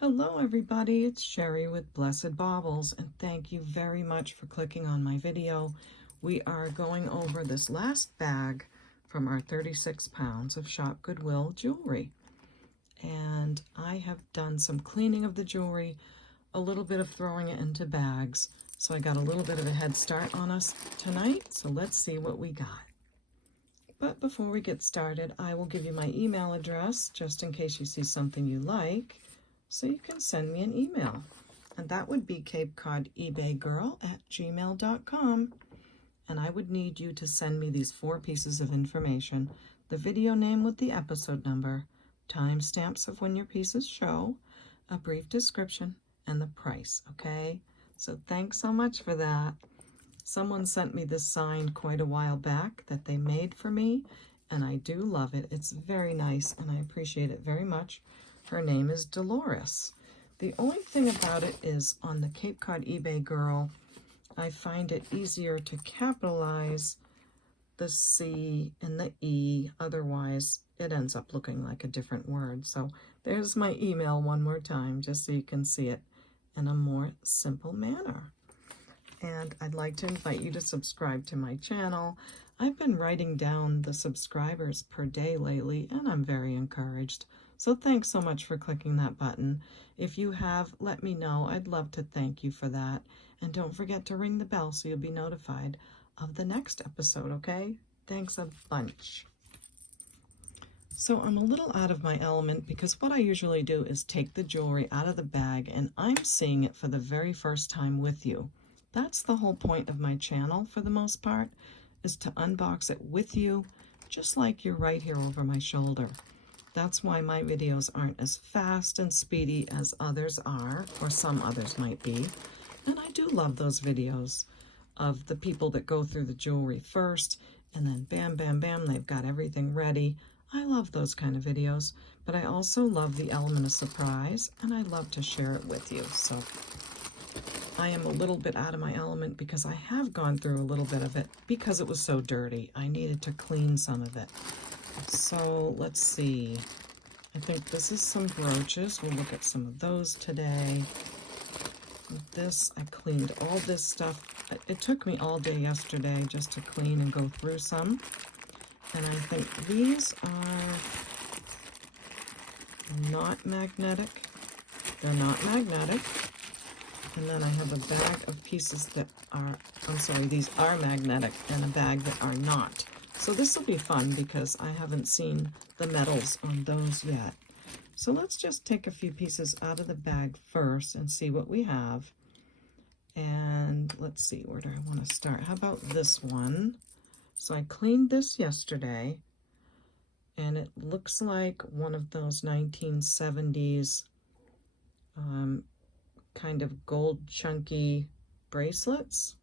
Hello everybody, it's Sherry with Blessed Baubles, and thank you very much for clicking on my video. We are going over this last bag from our 36 pounds of ShopGoodWill Jewelry. And I have done some cleaning of the jewelry, a little bit of throwing it into bags, so I got a little bit of a head start on us tonight, so let's see what we got. But before we get started, I will give you my email address, just in case you see something you like, so you can send me an email. And that would be CapeCodEbayGirl@gmail.com. And I would need you to send me these 4 pieces of information: the video name with the episode number, timestamps of when your pieces show, a brief description, and the price, okay? So thanks so much for that. Someone sent me this sign quite a while back that they made for me, and I do love it. It's very nice, and I appreciate it very much. Her name is Dolores. The only thing about it is on the Cape Cod eBay Girl, I find it easier to capitalize the C and the E. Otherwise, it ends up looking like a different word. So there's my email one more time, just so you can see it in a more simple manner. And I'd like to invite you to subscribe to my channel. I've been writing down the subscribers per day lately, and I'm very encouraged. So thanks so much for clicking that button. If you have, let me know. I'd love to thank you for that. And don't forget to ring the bell so you'll be notified of the next episode, okay? Thanks a bunch. So I'm a little out of my element because what I usually do is take the jewelry out of the bag, and I'm seeing it for the very first time with you. That's the whole point of my channel for the most part, is to unbox it with you, just like you're right here over my shoulder. That's why my videos aren't as fast and speedy as others are, or some others might be. And I do love those videos of the people that go through the jewelry first, and then bam, bam, bam, they've got everything ready. I love those kind of videos, but I also love the element of surprise, and I love to share it with you. So I am a little bit out of my element because I have gone through a little bit of it because it was so dirty. I needed to clean some of it. So let's see. I think this is some brooches. We'll look at some of those today. This, I cleaned all this stuff. It took me all day yesterday just to clean and go through some. And I think these are not magnetic. They're not magnetic. And then I have a bag of pieces that are, I'm sorry, these are magnetic, and a bag that are not. So this will be fun because I haven't seen the metals on those yet. So let's just take a few pieces out of the bag first and see what we have. And let's see, where do I want to start? How about this one? So I cleaned this yesterday, and it looks like one of those 1970s kind of gold chunky bracelets.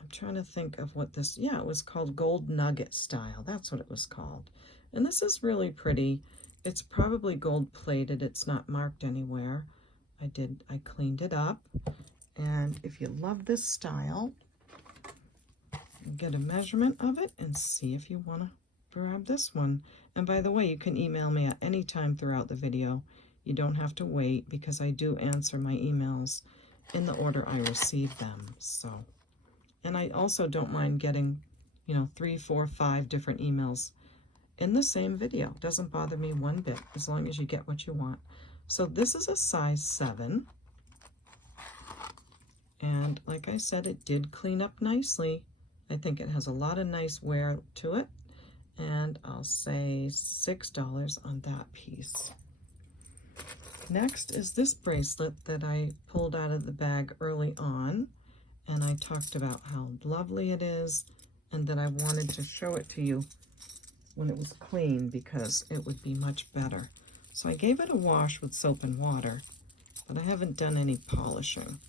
I'm trying to think of what this, yeah, it was called gold nugget style. That's what it was called. And this is really pretty. It's probably gold plated. It's not marked anywhere. I cleaned it up. And if you love this style, get a measurement of it and see if you want to grab this one. And by the way, you can email me at any time throughout the video. You don't have to wait because I do answer my emails in the order I receive them. So, and I also don't mind getting, 3, 4, 5 different emails in the same video. It doesn't bother me one bit as long as you get what you want. So this is a size 7. And like I said, it did clean up nicely. I think it has a lot of nice wear to it. And I'll say $6 on that piece. Next is this bracelet that I pulled out of the bag early on. And I talked about how lovely it is and that I wanted to show it to you when it was clean because it would be much better. So I gave it a wash with soap and water, but I haven't done any polishing.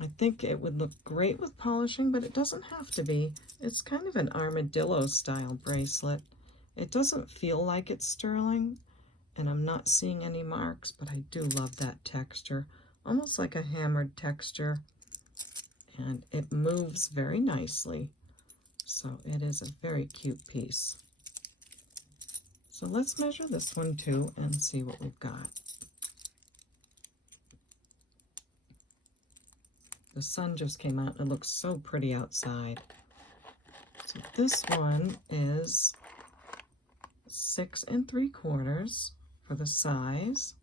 I think it would look great with polishing, but it doesn't have to be. It's kind of an armadillo style bracelet. It doesn't feel like it's sterling, and I'm not seeing any marks, but I do love that texture. Almost like a hammered texture, and it moves very nicely. So it is a very cute piece. So let's measure this one too and see what we've got. The sun just came out and it looks so pretty outside. So this one is 6 3/4 for the size.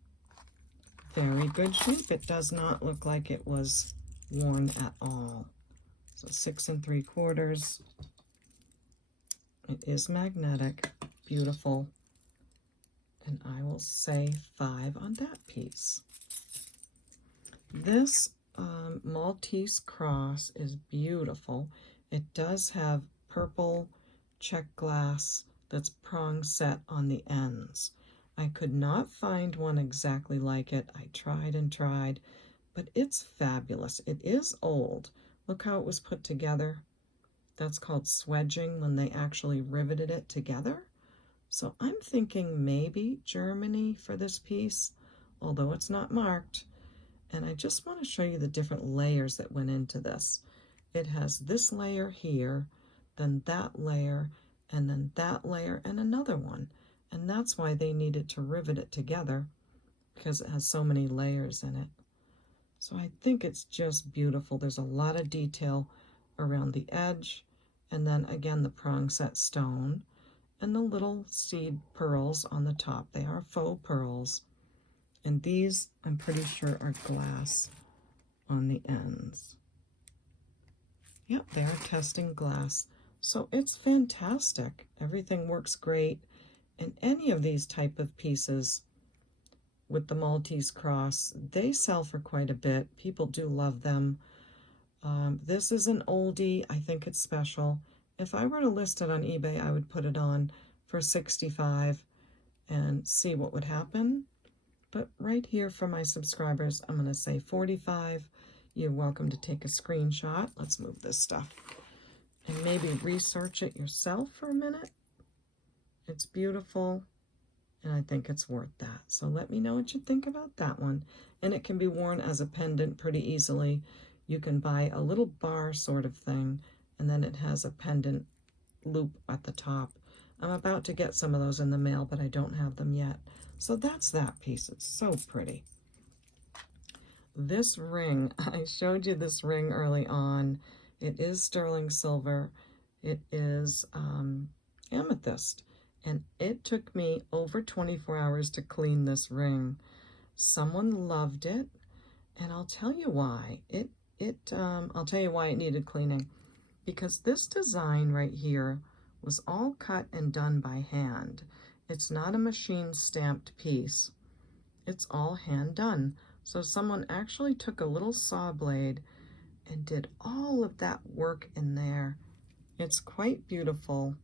Very good shape. It does not look like it was worn at all. So 6 3/4. It is magnetic, beautiful. And I will say 5 on that piece. This Maltese cross is beautiful. It does have purple check glass that's prong set on the ends. I could not find one exactly like it. I tried and tried, but it's fabulous. It is old. Look how it was put together. That's called swedging, when they actually riveted it together. So I'm thinking maybe Germany for this piece, although it's not marked. And I just want to show you the different layers that went into this. It has this layer here, then that layer, and then that layer, and another one. And that's why they needed to rivet it together, because it has so many layers in it. So I think it's just beautiful. There's a lot of detail around the edge, and then again the prong set stone, and the little seed pearls on the top. They are faux pearls. And these, I'm pretty sure, are glass on the ends. Yep, they are testing glass. So it's fantastic. Everything works great. And any of these type of pieces with the Maltese cross, they sell for quite a bit. People do love them. This is an oldie. I think it's special. If I were to list it on eBay, I would put it on for $65 and see what would happen. But right here for my subscribers, I'm going to say $45. You're welcome to take a screenshot. Let's move this stuff. And maybe research it yourself for a minute. It's beautiful, and I think it's worth that. So let me know what you think about that one. And it can be worn as a pendant pretty easily. You can buy a little bar sort of thing, and then it has a pendant loop at the top. I'm about to get some of those in the mail, but I don't have them yet. So that's that piece. It's so pretty. This ring, I showed you this ring early on. It is sterling silver. It is amethyst. And it took me over 24 hours to clean this ring. Someone loved it, and I'll tell you why. I'll tell you why it needed cleaning. Because this design right here was all cut and done by hand. It's not a machine stamped piece. It's all hand done. So someone actually took a little saw blade and did all of that work in there. It's quite beautiful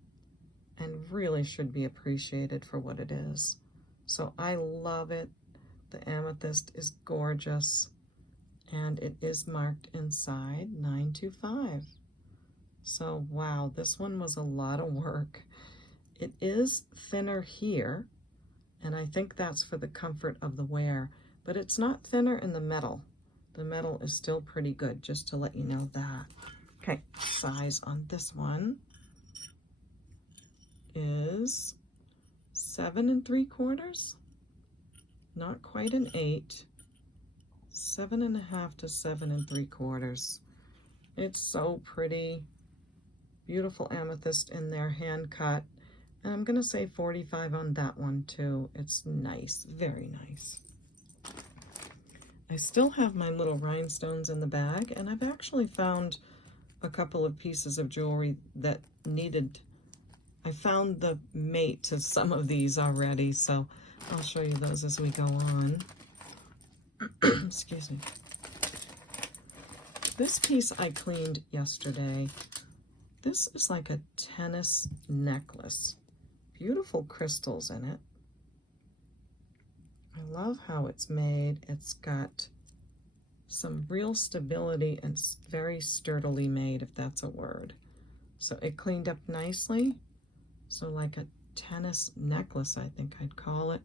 and really should be appreciated for what it is. So I love it. The amethyst is gorgeous, and it is marked inside 925. So wow, this one was a lot of work. It is thinner here, and I think that's for the comfort of the wear, but it's not thinner in the metal. The metal is still pretty good, just to let you know that. Okay, size on this one is 7 3/4, not quite an 8, 7.5 to 7 3/4. It's so pretty. Beautiful amethyst in there, hand cut. And I'm going to say 45 on that one too. It's nice, very nice. I still have my little rhinestones in the bag, and I've actually found a couple of pieces of jewelry that needed, I found the mate to some of these already, so I'll show you those as we go on. Excuse me. This piece I cleaned yesterday. This is like a tennis necklace. Beautiful crystals in it. I love how it's made. It's got some real stability and very sturdily made, if that's a word. So it cleaned up nicely. So like a tennis necklace, I think I'd call it.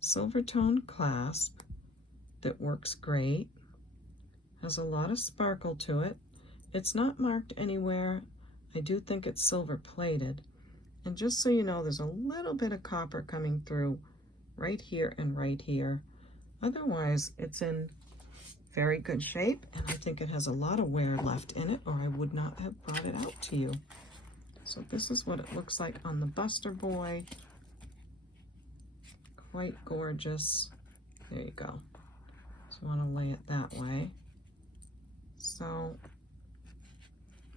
Silver tone clasp that works great. Has a lot of sparkle to it. It's not marked anywhere. I do think it's silver plated. And just so you know, there's a little bit of copper coming through right here and right here. Otherwise, it's in very good shape, and I think it has a lot of wear left in it, or I would not have brought it out to you. So this is what it looks like on the Buster Boy. Quite gorgeous. There you go. So you want to lay it that way. So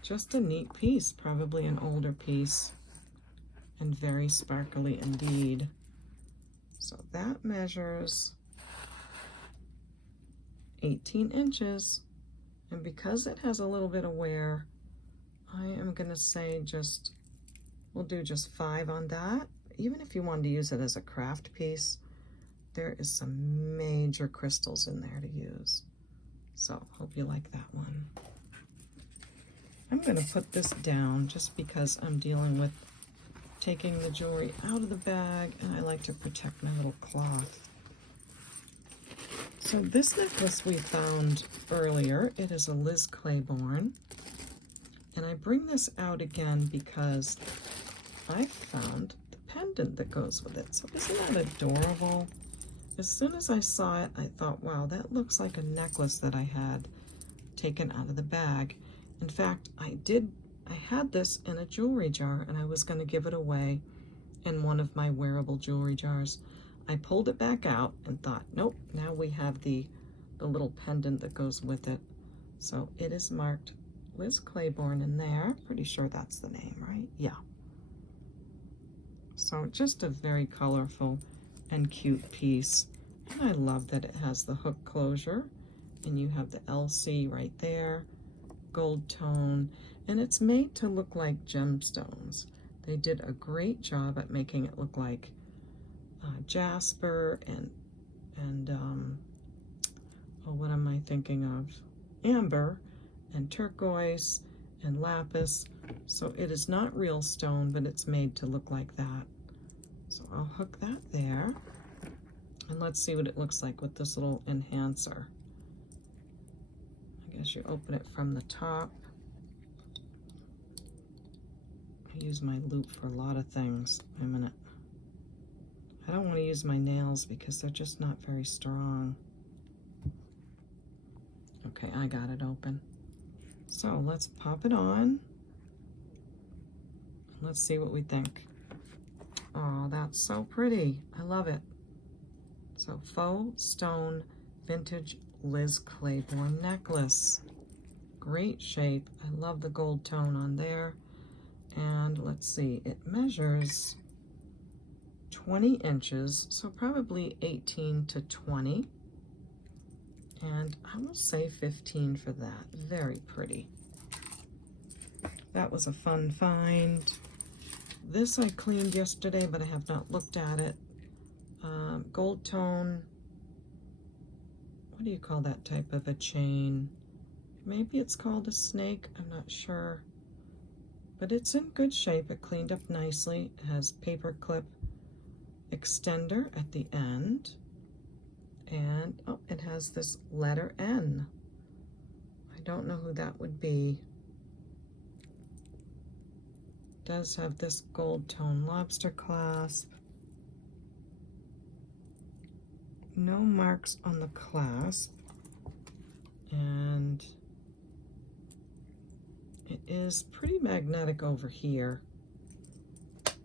just a neat piece, probably an older piece, and very sparkly indeed. So that measures 18 inches, and because it has a little bit of wear, I am going to say we'll do just 5 on that. Even if you wanted to use it as a craft piece, there is some major crystals in there to use. So hope you like that one. I'm going to put this down just because I'm dealing with taking the jewelry out of the bag, and I like to protect my little cloth. So this necklace we found earlier, it is a Liz Claiborne, and I bring this out again because I found the pendant that goes with it. So isn't that adorable? As soon as I saw it, I thought, wow, that looks like a necklace that I had taken out of the bag. In fact, I had this in a jewelry jar, and I was going to give it away in one of my wearable jewelry jars. I pulled it back out and thought, nope, now we have the little pendant that goes with it. So it is marked Liz Claiborne in there. Pretty sure that's the name, right? Yeah. So just a very colorful and cute piece. And I love that it has the hook closure, and you have the LC right there, gold tone, and it's made to look like gemstones. They did a great job at making it look like jasper and oh, what am I thinking of? Amber and turquoise and lapis. So it is not real stone, but it's made to look like that. So I'll hook that there, and let's see what it looks like with this little enhancer. I guess you open it from the top. I use my Loupe for a lot of things. Wait a minute. I don't want to use my nails because they're just not very strong. Okay, I got it open. So let's pop it on. Let's see what we think. Oh, that's so pretty. I love it. So faux stone vintage Liz Claiborne necklace. Great shape. I love the gold tone on there. And let's see, it measures 20 inches, so probably 18 to 20. And I will say 15 for that. Very pretty. That was a fun find. This I cleaned yesterday, but I have not looked at it. Gold tone. What do you call that type of a chain? Maybe it's called a snake. I'm not sure. But it's in good shape. It cleaned up nicely. It has paper clip extender at the end. And oh, it has this letter N. I don't know who that would be. It does have this gold tone lobster clasp. No marks on the clasp. And it is pretty magnetic over here.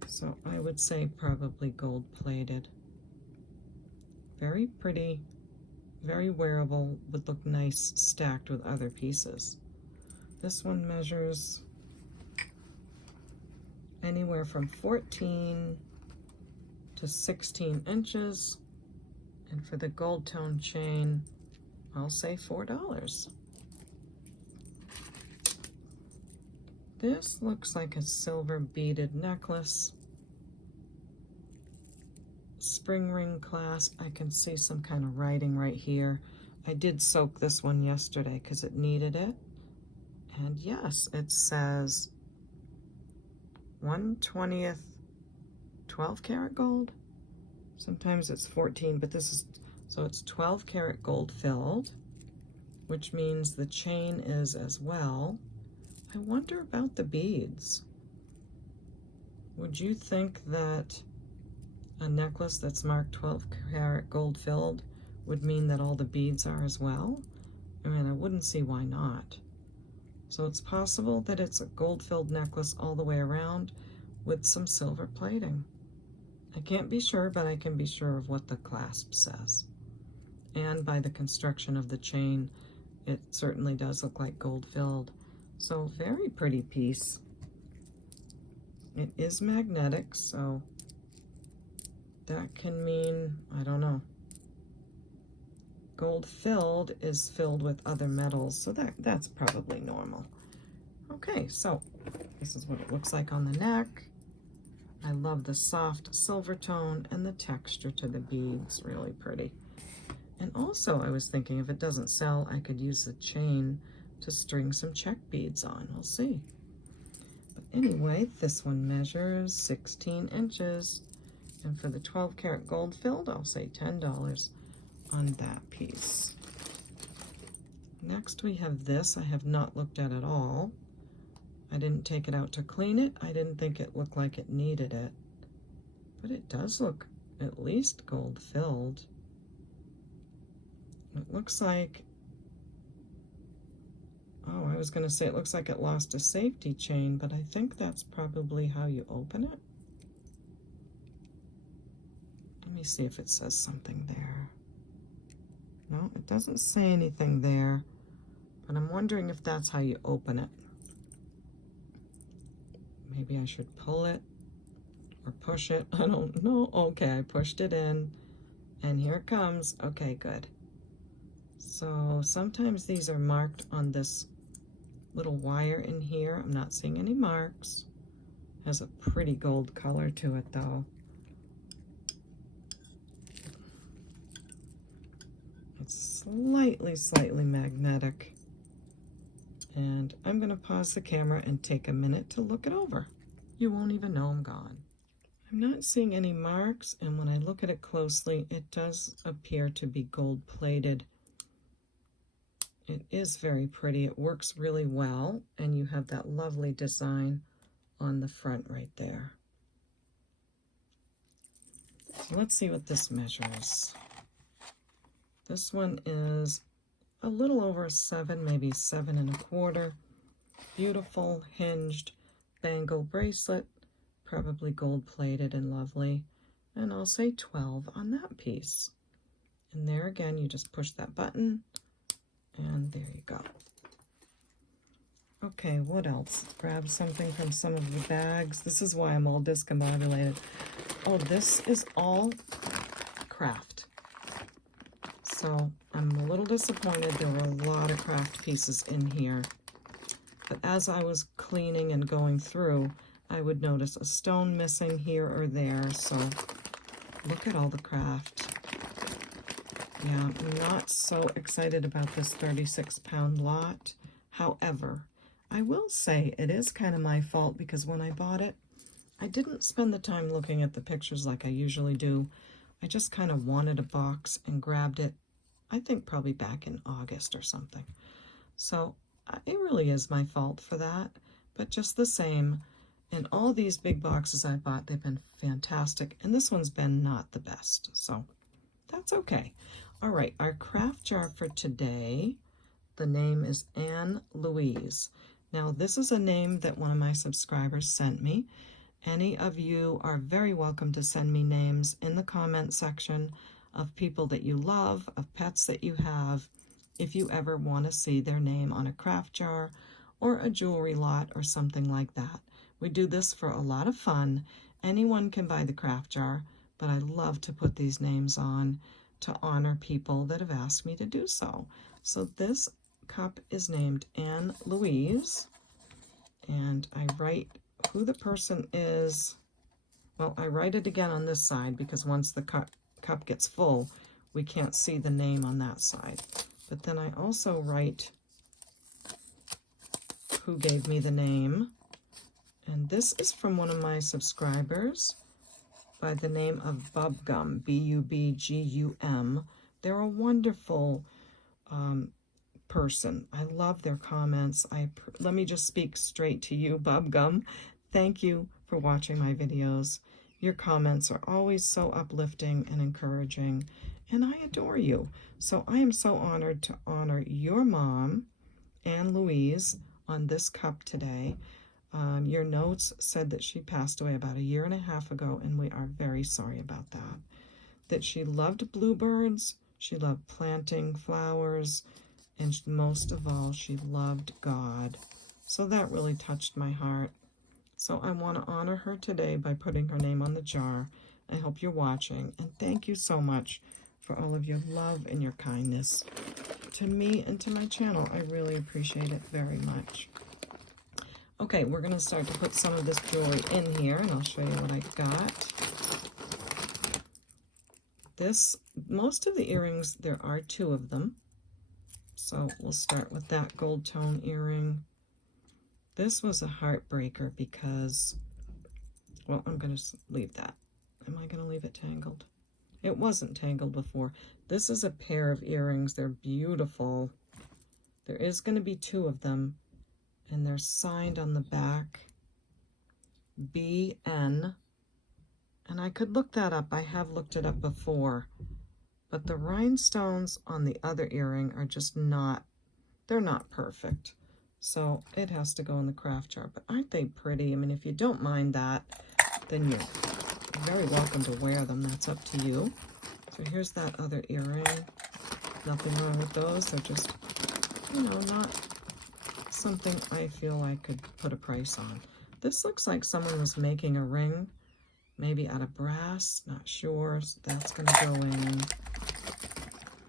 So I would say probably gold plated. Very pretty, very wearable, would look nice stacked with other pieces. This one measures anywhere from 14 to 16 inches. And for the gold tone chain, I'll say $4. This looks like a silver beaded necklace. Spring ring clasp. I can see some kind of writing right here. I did soak this one yesterday because it needed it. And yes, it says 1/20 12 karat gold. Sometimes it's 14, but this is, so it's 12 karat gold filled, which means the chain is as well. I wonder about the beads. Would you think that a necklace that's marked 12 karat gold filled would mean that all the beads are as well? I mean, I wouldn't see why not. So it's possible that it's a gold filled necklace all the way around with some silver plating. I can't be sure, but I can be sure of what the clasp says. And by the construction of the chain, it certainly does look like gold filled. So very pretty piece. It is magnetic, so that can mean, I don't know. Gold filled is filled with other metals, so that's probably normal. Okay, so this is what it looks like on the neck. I love the soft silver tone and the texture to the beads, really pretty. And also I was thinking if it doesn't sell, I could use the chain to string some check beads on. We'll see. But anyway, this one measures 16 inches. And for the 12 karat gold filled, I'll say $10 on that piece. Next we have this. I have not looked at it all. I didn't take it out to clean it. I didn't think it looked like it needed it. But it does look at least gold filled. It looks like, oh, I was going to say it looks like it lost a safety chain, but I think that's probably how you open it. Let me see if it says something there. No, it doesn't say anything there, but I'm wondering if that's how you open it. Maybe I should pull it or push it. I don't know. Okay, I pushed it in, and here it comes. Okay, good. So sometimes these are marked on this little wire in here. I'm not seeing any marks. Has a pretty gold color to it though. It's slightly magnetic. And I'm gonna pause the camera and take a minute to look it over. You won't even know I'm gone. I'm not seeing any marks, and when I look at it closely, it does appear to be gold plated. It is very pretty. It works really well, and you have that lovely design on the front right there. So let's see what this measures. This one is a little over 7, maybe 7 1/4. Beautiful hinged bangle bracelet, probably gold plated and lovely. And I'll say 12 on that piece. And there again, you just push that button, and there you go. Okay, what else? Grab something from some of the bags. This is why I'm all discombobulated. Oh, this is all craft. So I'm a little disappointed. There were a lot of craft pieces in here. But as I was cleaning and going through, I would notice a stone missing here or there. So look at all the craft. Yeah, I'm not so excited about this 36-pound lot. However, I will say it is kind of my fault because when I bought it, I didn't spend the time looking at the pictures like I usually do. I just kind of wanted a box and grabbed it, I think probably back in August or something. So it really is my fault for that. But just the same, in all these big boxes I bought, they've been fantastic. And this one's been not the best. So that's okay. All right, our craft jar for today, the name is Anne Louise. Now, this is a name that one of my subscribers sent me. Any of you are very welcome to send me names in the comment section of people that you love, of pets that you have, if you ever want to see their name on a craft jar or a jewelry lot or something like that. We do this for a lot of fun. Anyone can buy the craft jar, but I love to put these names on to honor people that have asked me to do so. So this cup is named Anne Louise, and I write who the person is. Well, I write it again on this side because once the cup gets full, we can't see the name on that side. But then I also write who gave me the name, and this is from one of my subscribers by the name of Bubgum, B-U-B-G-U-M. They're a wonderful person. I love their comments. Let me just speak straight to you, Bubgum. Thank you for watching my videos. Your comments are always so uplifting and encouraging, and I adore you. So I am so honored to honor your mom, Anne Louise, on this cup today. Your notes said that she passed away about 1.5 years ago, and we are very sorry about that. That she loved bluebirds, she loved planting flowers, and most of all, she loved God. So that really touched my heart. So I want to honor her today by putting her name on the jar. I hope you're watching, and thank you so much for all of your love and your kindness to me and to my channel. I really appreciate it very much. Okay, we're going to start to put some of this jewelry in here, and I'll show you what I got. Most of the earrings, there are 2 of them. So we'll start with that gold tone earring. This was a heartbreaker because, well, I'm going to leave that. Am I going to leave it tangled? It wasn't tangled before. This is a pair of earrings. They're beautiful. There is going to be 2 of them, and they're signed on the back, BN. And I could look that up. I have looked it up before. But the rhinestones on the other earring are just not, they're not perfect. So it has to go in the craft jar. But aren't they pretty? I mean, if you don't mind that, then you're very welcome to wear them. That's up to you. So here's that other earring. Nothing wrong with those. They're just, you know, not something I feel I could put a price on. This looks like someone was making a ring. Maybe out of brass, not sure. So that's going to go in.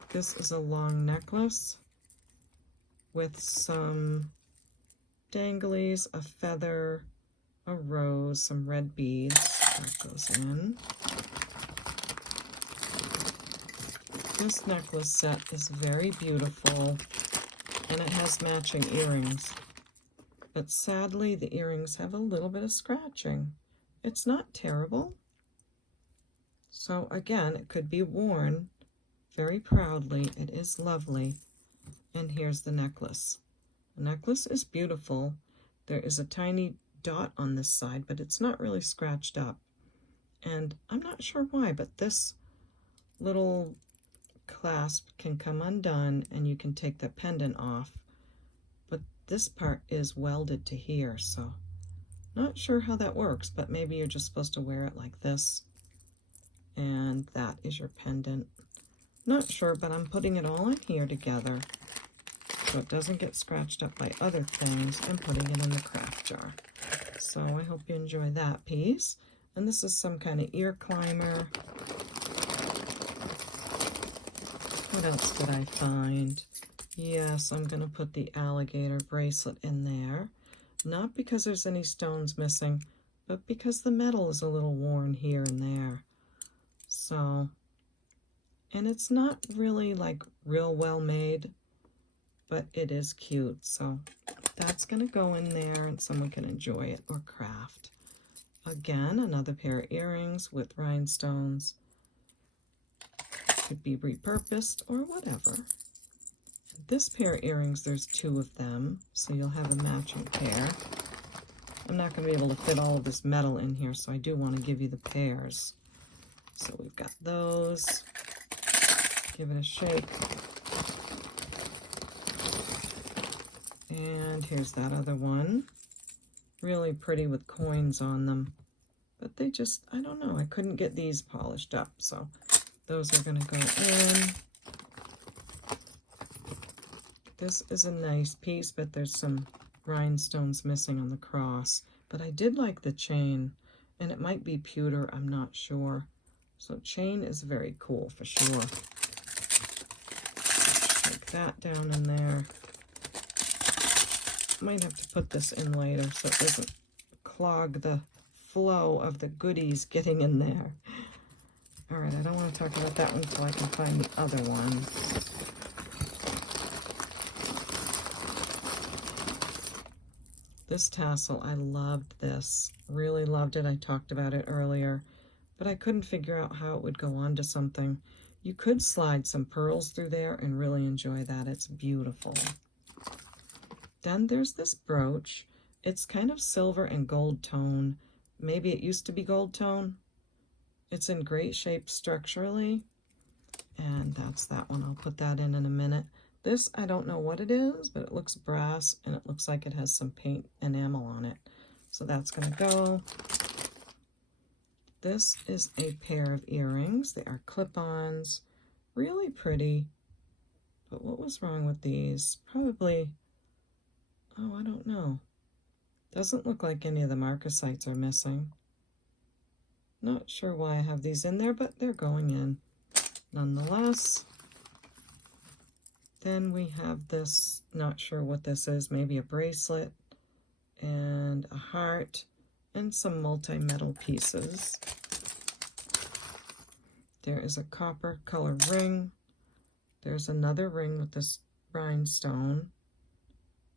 This is a long necklace with some danglies, a feather, a rose, some red beads. That goes in. This necklace set is very beautiful, and it has matching earrings. But sadly, the earrings have a little bit of scratching. It's not terrible. So again, it could be worn very proudly. It is lovely. And here's the necklace. The necklace is beautiful. There is a tiny dot on this side, but it's not really scratched up. And I'm not sure why, but this little clasp can come undone and you can take the pendant off. But this part is welded to here, so not sure how that works, but maybe you're just supposed to wear it like this. And that is your pendant. Not sure, but I'm putting it all in here together so it doesn't get scratched up by other things. I'm putting it in the craft jar. So I hope you enjoy that piece. And this is some kind of ear climber. What else did I find? Yes, I'm going to put the alligator bracelet in there. Not because there's any stones missing, but because the metal is a little worn here and there. So, and it's not really like real well made, but it is cute. So that's going to go in there and someone can enjoy it or craft. Again, another pair of earrings with rhinestones. Could be repurposed or whatever. This pair of earrings, there's 2 of them, so you'll have a matching pair. I'm not going to be able to fit all of this metal in here, so I do want to give you the pairs. So we've got those. Give it a shake. And here's that other one. Really pretty with coins on them. But they just, I don't know, I couldn't get these polished up, so those are going to go in. This is a nice piece, but there's some rhinestones missing on the cross. But I did like the chain, and it might be pewter, I'm not sure. So chain is very cool for sure. Take that down in there. Might have to put this in later so it doesn't clog the flow of the goodies getting in there. All right, I don't want to talk about that one until I can find the other one. This tassel, I loved this. Really loved it. I talked about it earlier, but I couldn't figure out how it would go onto something. You could slide some pearls through there and really enjoy that. It's beautiful. Then there's this brooch. It's kind of silver and gold tone, Maybe it used to be gold tone. It's in great shape structurally. And that's that one. I'll put that in a minute. This, I don't know what it is, but it looks brass, and it looks like it has some paint enamel on it. So that's going to go. This is a pair of earrings. They are clip-ons. Really pretty. But what was wrong with these? Probably, oh, I don't know. Doesn't look like any of the marcasites are missing. Not sure why I have these in there, but they're going in nonetheless. Then we have this, not sure what this is, maybe a bracelet and a heart and some multi-metal pieces. There is a copper color ring. There's another ring with this rhinestone,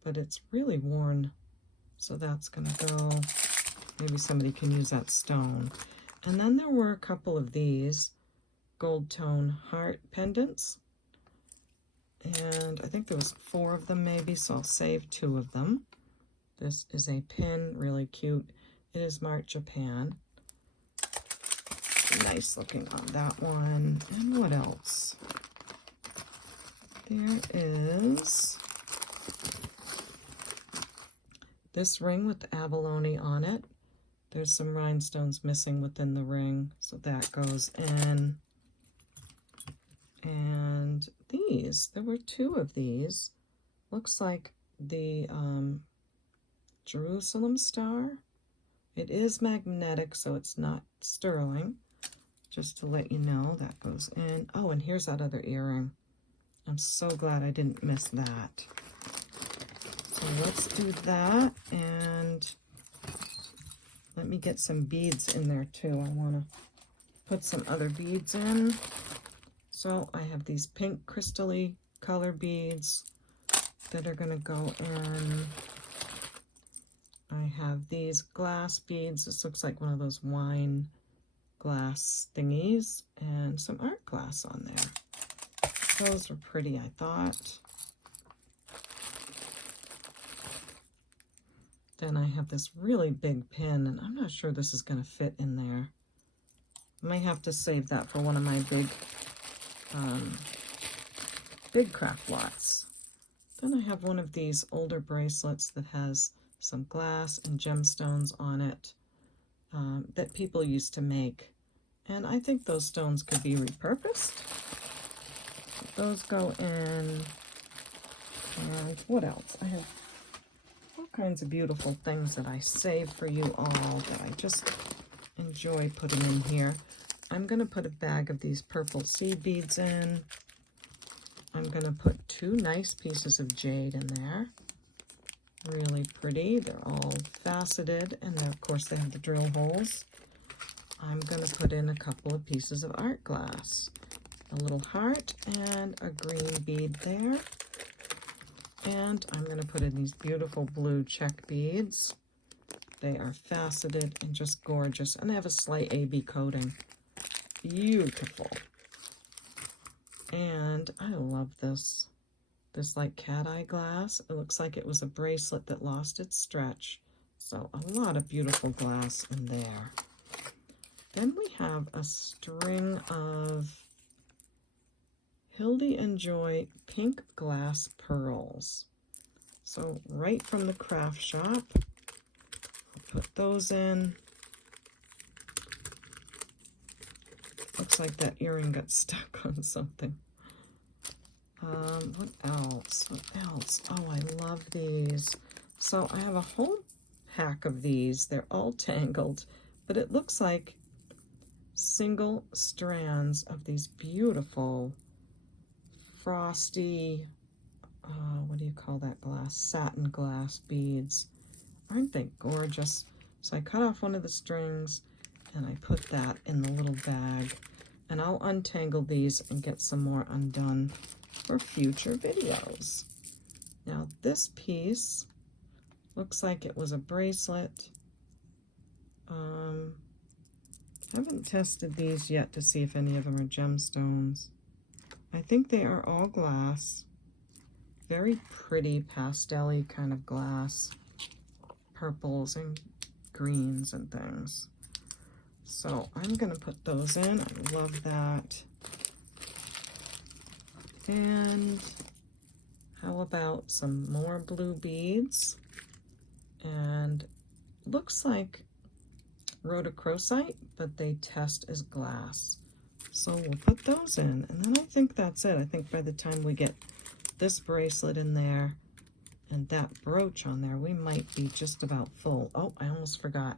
but it's really worn, so that's gonna go. Maybe somebody can use that stone. And then there were a couple of these gold tone heart pendants, and I think there was 4 of them maybe, so I'll save 2 of them. This is a pin, really cute. It is marked Japan. Nice looking on that one. And what else? There is this ring with abalone on it. There's some rhinestones missing within the ring, so that goes in. And these, there were 2 of these. Looks like the Jerusalem star. It is magnetic, so it's not sterling. Just to let you know, that goes in. Oh, and here's that other earring. I'm so glad I didn't miss that. So let's do that, and let me get some beads in there too. I want to put some other beads in. So I have these pink crystally color beads that are going to go in. I have these glass beads. This looks like one of those wine glass thingies, and some art glass on there. Those are pretty, I thought. Then I have this really big pin, and I'm not sure this is going to fit in there. I might have to save that for one of my big craft lots. Then I have one of these older bracelets that has some glass and gemstones on it that people used to make. And I think those stones could be repurposed. Those go in. And what else? I have all kinds of beautiful things that I save for you all that I just enjoy putting in here. I'm going to put a bag of these purple seed beads in. I'm going to put 2 nice pieces of jade in there. Really pretty. They're all faceted, and then, of course, they have the drill holes. I'm going to put in a couple of pieces of art glass. A little heart and a green bead there. And I'm going to put in these beautiful blue check beads. They are faceted and just gorgeous, and they have a slight AB coating. Beautiful. And I love this. This like cat eye glass. It looks like it was a bracelet that lost its stretch. So a lot of beautiful glass in there. Then we have a string of Hildy and Joy pink glass pearls. So right from the craft shop. I'll put those in. Looks like that earring got stuck on something. What else? What else? Oh, I love these. So I have a whole pack of these. They're all tangled, but it looks like single strands of these beautiful frosty, what do you call that glass? Satin glass beads. Aren't they gorgeous? So I cut off one of the strings and I put that in the little bag, and I'll untangle these and get some more undone for future videos. Now this piece looks like it was a bracelet. Haven't tested these yet to see if any of them are gemstones. I think they are all glass. Very pretty pastel-y kind of glass. Purples and greens and things. So I'm going to put those in. I love that. And how about some more blue beads? And looks like rhodochrosite, but they test as glass. So we'll put those in, and then I think that's it. I think by the time we get this bracelet in there and that brooch on there, we might be just about full. Oh, I almost forgot.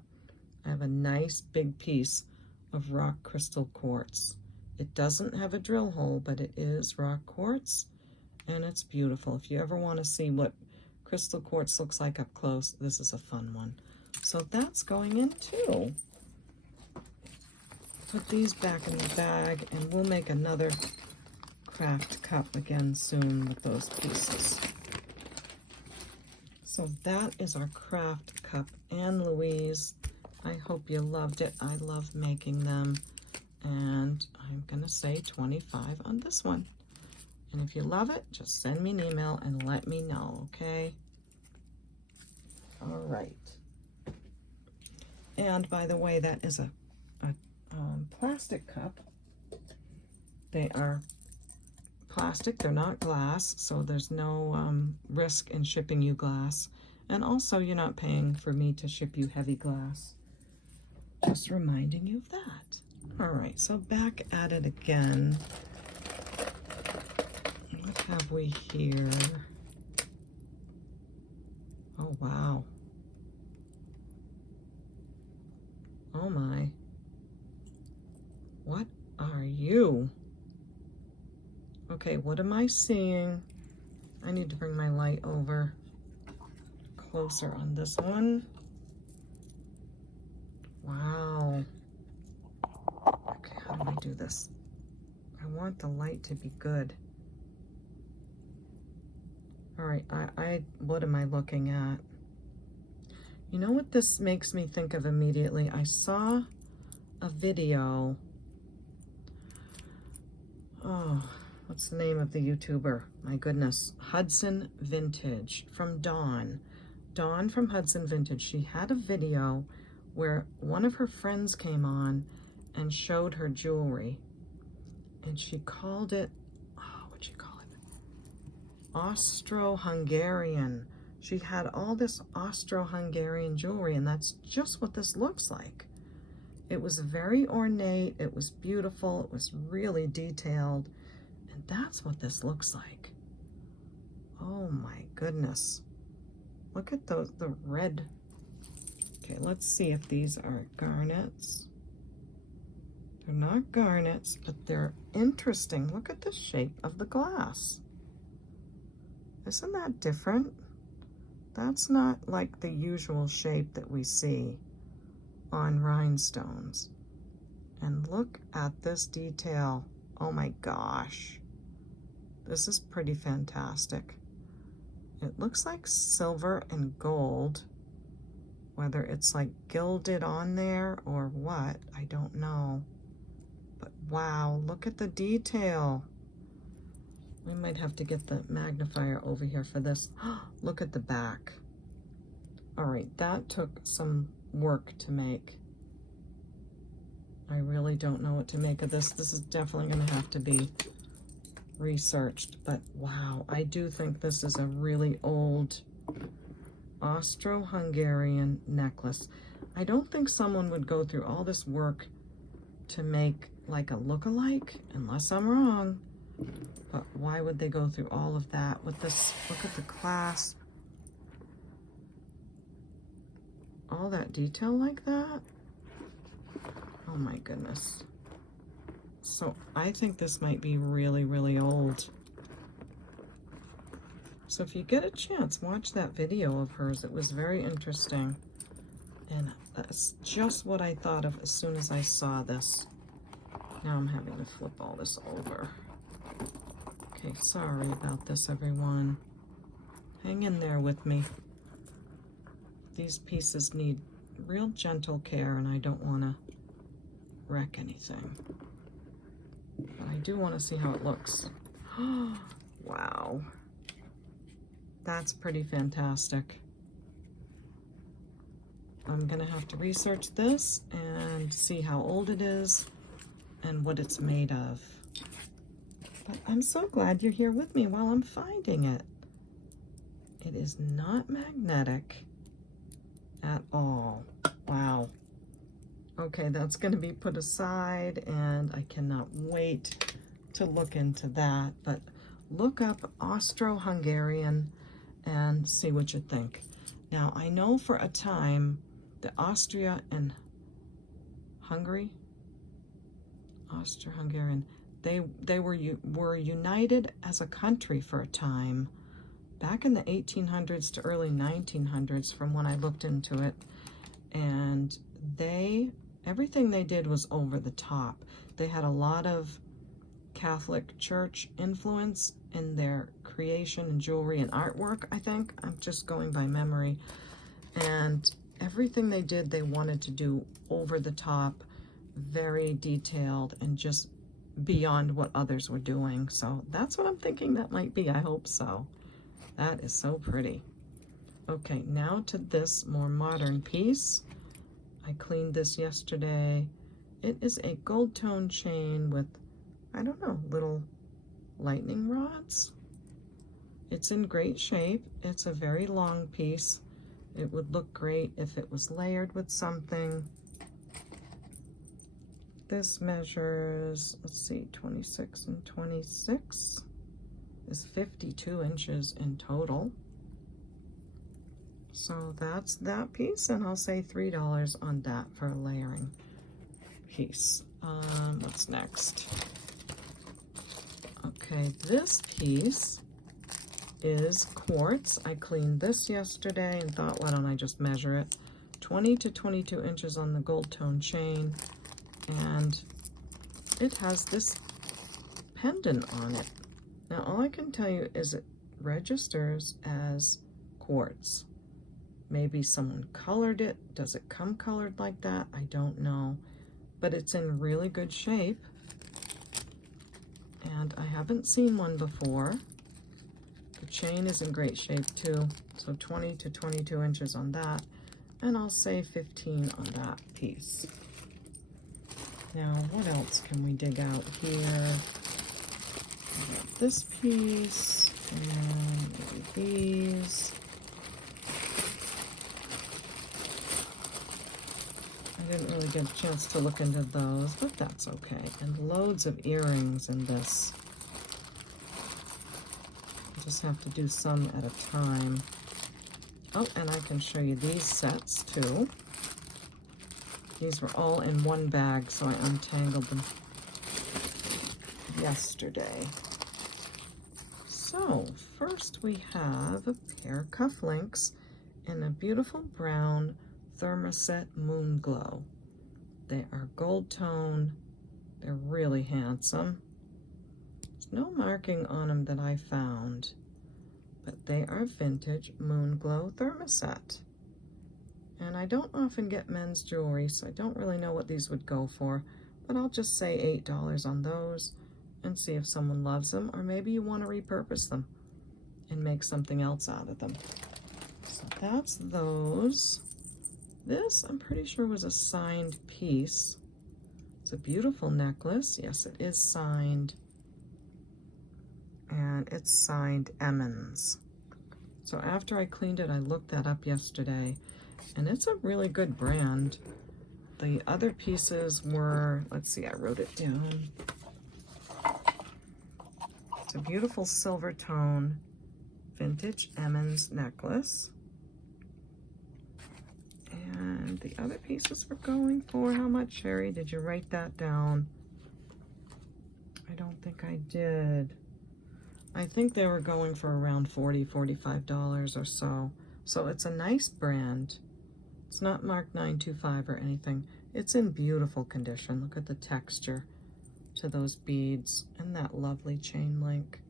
I have a nice big piece of rock crystal quartz. It doesn't have a drill hole, but it is rock quartz, and it's beautiful. If you ever want to see what crystal quartz looks like up close, this is a fun one. So that's going in too. Put these back in the bag, and we'll make another craft cup again soon with those pieces. So that is our craft cup. Anne Louise, I hope you loved it. I love making them. And I'm going to say 25 on this one. And if you love it, just send me an email and let me know, okay? All right. And by the way, that is a plastic cup. They are plastic, they're not glass, so there's no risk in shipping you glass. And also, you're not paying for me to ship you heavy glass. Just reminding you of that. All right, so back at it again. What have we here? Oh, wow. Oh my. What are you? Okay, what am I seeing? I need to bring my light over closer on this one. Wow. Okay, how do I do this? I want the light to be good. All right, what am I looking at? You know what this makes me think of immediately? I saw a video. Oh, what's the name of the YouTuber? My goodness. Hudson Vintage from Dawn. Dawn from Hudson Vintage. She had a video where one of her friends came on and showed her jewelry. And she called it, oh, what'd she call it? Austro-Hungarian. She had all this Austro-Hungarian jewelry, and that's just what this looks like. It was very ornate, it was beautiful, it was really detailed, and that's what this looks like. Oh my goodness. Look at those, the red. Okay, let's see if these are garnets. They're not garnets, but they're interesting. Look at the shape of the glass. Isn't that different? That's not like the usual shape that we see on rhinestones. And look at this detail. Oh my gosh. This is pretty fantastic. It looks like silver and gold. Whether it's like gilded on there or what, I don't know. But wow, look at the detail. We might have to get the magnifier over here for this. Look at the back. All right, that took some work to make. I really don't know what to make of this. This is definitely going to have to be researched, but wow, I do think this is a really old Austro-Hungarian necklace. I don't think someone would go through all this work to make like a look-alike, unless I'm wrong. But why would they go through all of that with this? Look at the clasp. All that detail like that? Oh my goodness. So I think this might be really, really old. So if you get a chance, watch that video of hers. It was very interesting. And that's just what I thought of as soon as I saw this. Now I'm having to flip all this over. Okay, sorry about this, everyone. Hang in there with me. These pieces need real gentle care, and I don't want to wreck anything. But I do want to see how it looks. Wow. That's pretty fantastic. I'm gonna have to research this and see how old it is and what it's made of. But I'm so glad you're here with me while I'm finding it. It is not magnetic at all. Wow. Okay, that's going to be put aside, and I cannot wait to look into that. But look up Austro-Hungarian and see what you think. Now, I know for a time the Austria and Hungary, Austro-Hungarian, they were united as a country for a time, back in the 1800s to early 1900s from when I looked into it. And everything they did was over the top. They had a lot of Catholic Church influence in their creation and jewelry and artwork, I think. I'm just going by memory. And everything they did, they wanted to do over the top, very detailed, and just beyond what others were doing. So that's what I'm thinking that might be. I hope so. That is so pretty. Okay, now to this more modern piece. I cleaned this yesterday. It is a gold tone chain with, I don't know, little lightning rods. It's in great shape. It's a very long piece. It would look great if it was layered with something. This measures, let's see, 26 and 26 is 52 inches in total. So that's that piece, and I'll say $3 on that for a layering piece. What's next? Okay, this piece is quartz. I cleaned this yesterday and thought, why don't I just measure it? 20 to 22 inches on the gold tone chain, and it has this pendant on it. Now, all I can tell you is it registers as quartz. Maybe someone colored it. Does it come colored like that? I don't know. But it's in really good shape. And I haven't seen one before. The chain is in great shape too. So 20 to 22 inches on that. And I'll say 15 on that piece. Now, what else can we dig out here? We got this piece, and maybe these. I didn't really get a chance to look into those, but that's okay. And loads of earrings in this. I just have to do some at a time. Oh, and I can show you these sets too. These were all in one bag, so I untangled them yesterday. So first we have a pair of cufflinks in a beautiful brown thermoset moon glow. They are gold tone. They're really handsome. There's no marking on them that I found, but they are vintage moon glow thermoset. And I don't often get men's jewelry, so I don't really know what these would go for, but I'll just say $8 on those and see if someone loves them, or maybe you want to repurpose them and make something else out of them. So that's those. This, I'm pretty sure, was a signed piece. It's a beautiful necklace. Yes, it is signed. And it's signed Emmons. So after I cleaned it, I looked that up yesterday. And it's a really good brand. The other pieces were, let's see, I wrote it down. It's a beautiful silver tone vintage Emmons necklace. And the other pieces were going for how much, Sherry? Did you write that down? I don't think I did. I think they were going for around $40, $45 or so. So it's a nice brand. It's not marked 925 or anything. It's in beautiful condition. Look at the texture to those beads and that lovely chain link.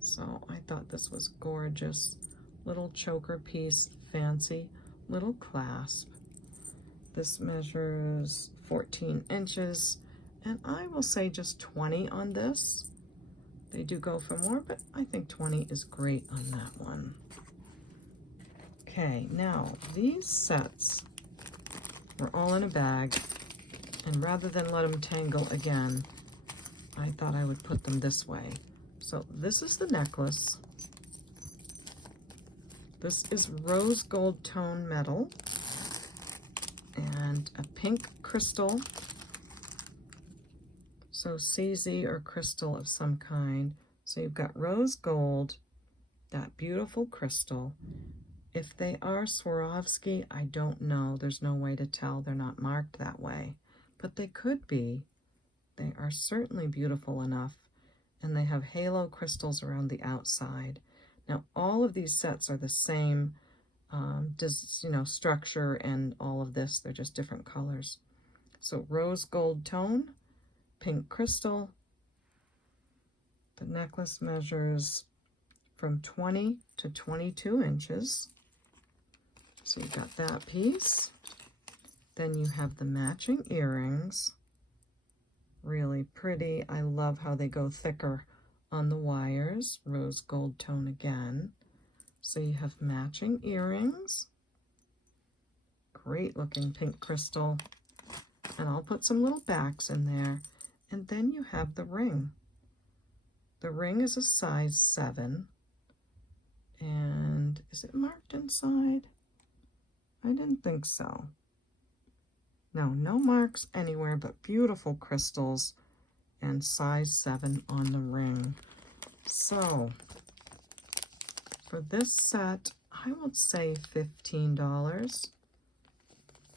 So I thought this was gorgeous. Little choker piece, fancy little clasp. This measures 14 inches, and I will say just 20 on this. They do go for more, but I think 20 is great on that one. Okay, now these sets were all in a bag, and rather than let them tangle again, I thought I would put them this way. So this is the necklace. This is rose gold tone metal and a pink crystal. So CZ or crystal of some kind. So you've got rose gold, that beautiful crystal. If they are Swarovski, I don't know. There's no way to tell. They're not marked that way. But they could be. They are certainly beautiful enough. And they have halo crystals around the outside. Now, all of these sets are the same, structure and all of this. They're just different colors. So rose gold tone, pink crystal. The necklace measures from 20 to 22 inches. So you've got that piece. Then you have the matching earrings. Really pretty. I love how they go thicker on the wires. Rose gold tone again. So you have matching earrings. Great looking pink crystal. And I'll put some little backs in there. And then you have the ring. The ring is a size 7. And is it marked inside? I didn't think so. No marks anywhere, but beautiful crystals and size 7 on the ring. So for this set, I would say $15.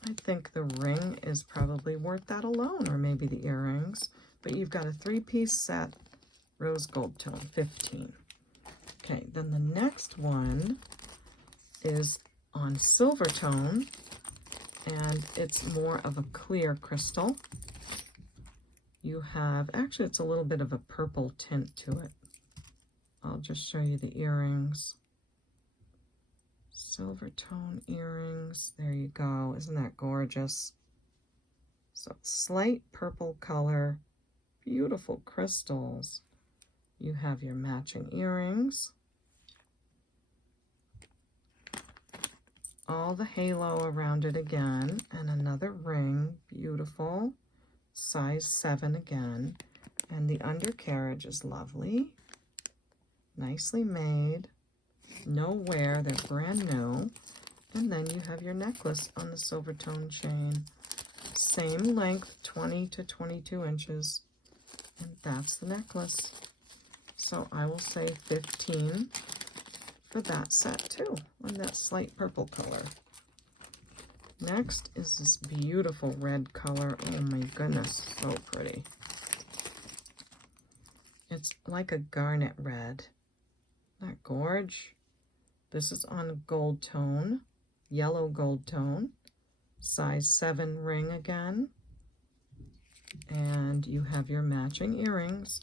I think the ring is probably worth that alone, or maybe the earrings. But you've got a 3-piece set, rose gold tone, 15. Okay, then the next one is on silver tone, and it's more of a clear crystal. You have, actually it's a little bit of a purple tint to it. I'll just show you the earrings. Silver tone earrings, there you go. Isn't that gorgeous? So slight purple color, beautiful crystals. You have your matching earrings. All the halo around it again, and another ring, beautiful, size 7 again, and the undercarriage is lovely, nicely made, no wear, they're brand new, and then you have your necklace on the silver tone chain, same length, 20 to 22 inches, and that's the necklace. So I will say 15 for that set too, on that slight purple color. Next is this beautiful red color. Oh my goodness, so pretty. It's like a garnet red. Isn't that gorge? This is on a gold tone, yellow gold tone, size 7 ring again. And you have your matching earrings,